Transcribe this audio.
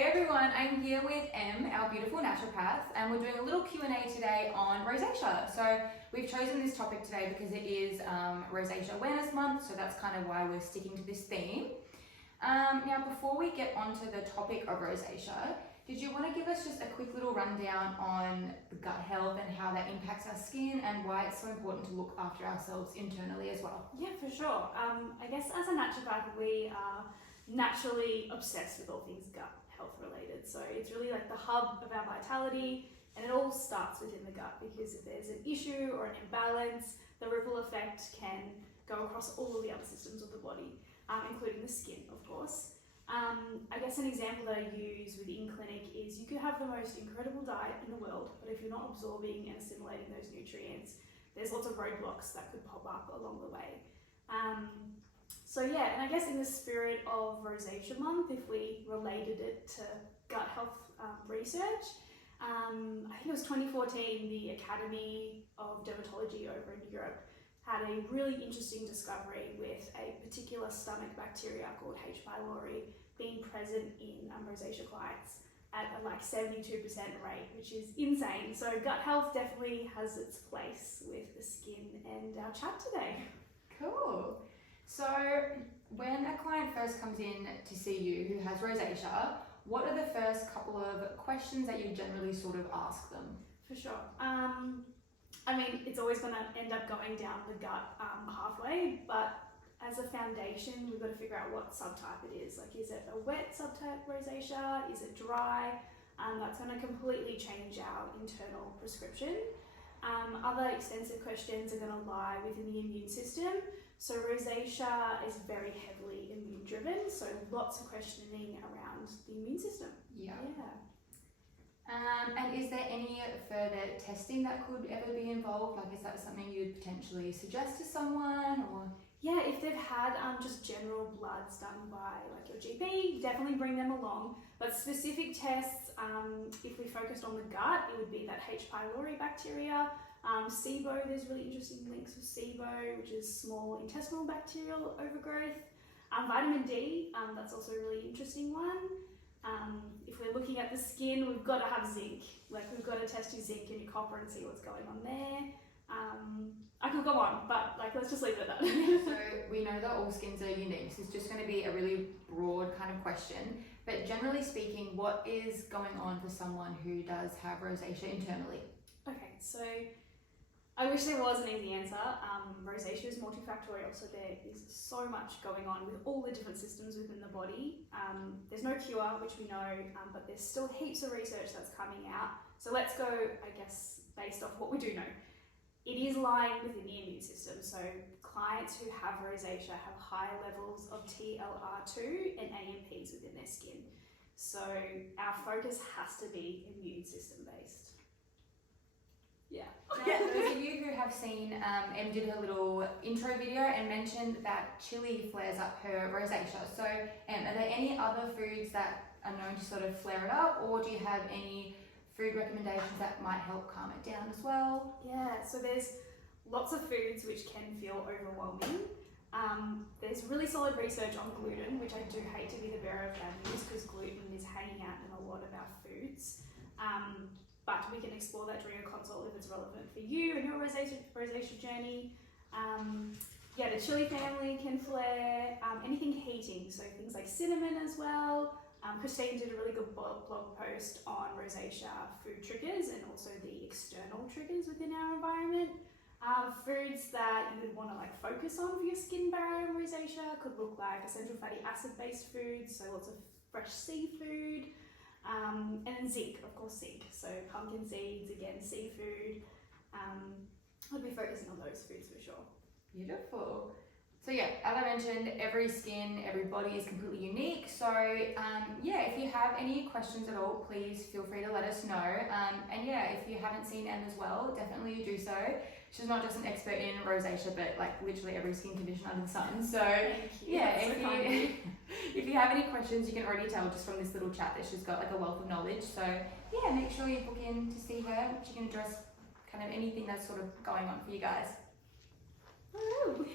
Hey everyone, I'm here with Em, our beautiful naturopath, and we're doing a little Q&A today on rosacea. So we've chosen this topic today because it is Rosacea Awareness Month, so that's kind of why we're sticking to this theme. Now before we get onto the topic of rosacea, did you want to give us just a quick little rundown on the gut health and how that impacts our skin and why it's so important to look after ourselves internally as well? Yeah, for sure. I guess as a naturopath, we are naturally obsessed with all things gut health related. So it's really like the hub of our vitality, and it all starts within the gut, because if there's an issue or an imbalance, the ripple effect can go across all of the other systems of the body, including the skin, of course. I guess an example that I use within clinic is you could have the most incredible diet in the world, but if you're not absorbing and assimilating those nutrients, there's lots of roadblocks that could pop up along the way. So yeah, and I guess in the spirit of Rosacea Month, if we related it to gut health research, I think it was 2014, the Academy of Dermatology over in Europe had a really interesting discovery with a particular stomach bacteria called H. pylori being present in rosacea clients at a 72% rate, which is insane. So gut health definitely has its place with the skin and our chat today. Cool. So when a client first comes in to see you who has rosacea, what are the first couple of questions that you generally sort of ask them? For sure. I mean, it's always going to end up going down the gut pathway, but as a foundation, we've got to figure out what subtype it is. Like, is it a wet subtype rosacea? Is it dry? That's going to completely change our internal prescription. Other extensive questions are going to lie within the immune system. So rosacea is very heavily immune driven, so lots of questioning around the immune system. Yeah. And is there any further testing that could ever be involved? Like, is that something you'd potentially suggest to someone, or? Yeah, if they've had just general bloods done by like your GP, definitely bring them along. But specific tests, if we focused on the gut, it would be that H. pylori bacteria. SIBO, there's really interesting links with SIBO, which is small intestinal bacterial overgrowth. Vitamin D, that's also a really interesting one. If we're looking at the skin, we've got to have zinc. Like, we've got to test your zinc and your copper and see what's going on there. I could go on, but let's just leave it at that. So we know that all skins are unique, so it's just going to be a really broad kind of question. But generally speaking, what is going on for someone who does have rosacea internally? Okay, so I wish there was an easy answer. Rosacea is multifactorial, so there is so much going on with all the different systems within the body. There's no cure, which we know, but there's still heaps of research that's coming out. So let's go, I guess, based off what we do know. It is lying within the immune system. So clients who have rosacea have higher levels of TLR2 and AMPs within their skin. So our focus has to be immune system based. Yeah. Now, those of you who have seen Em did her little intro video and mentioned that chili flares up her rosacea. So Em, are there any other foods that are known to sort of flare it up, or do you have any food recommendations that might help calm it down as well? Yeah, so there's lots of foods which can feel overwhelming. There's really solid research on gluten, which I do hate to be the bearer of bad news, because gluten is hanging out in a lot of our foods. But we can explore that during a consult if it's relevant for you and your rosacea journey. Yeah, the chili family can flare, anything heating, so things like cinnamon as well. Christine did a really good blog post on rosacea food triggers and also the external triggers within our environment. Foods that you would want to focus on for your skin barrier and rosacea could look like essential fatty acid based foods, so lots of fresh seafood. And then zinc, of course, zinc. So pumpkin seeds, again, seafood. I'd be focusing on those foods for sure. Beautiful. So yeah, as I mentioned, every skin, every body is completely unique. So yeah, if you have any questions at all, please feel free to let us know. And yeah, if you haven't seen Em as well, definitely do so. She's not just an expert in rosacea, but literally every skin condition under the sun. So yeah, if you have any questions, you can already tell just from this little chat that she's got a wealth of knowledge. So yeah, make sure you book in to see her. She can address kind of anything that's sort of going on for you guys. Woo!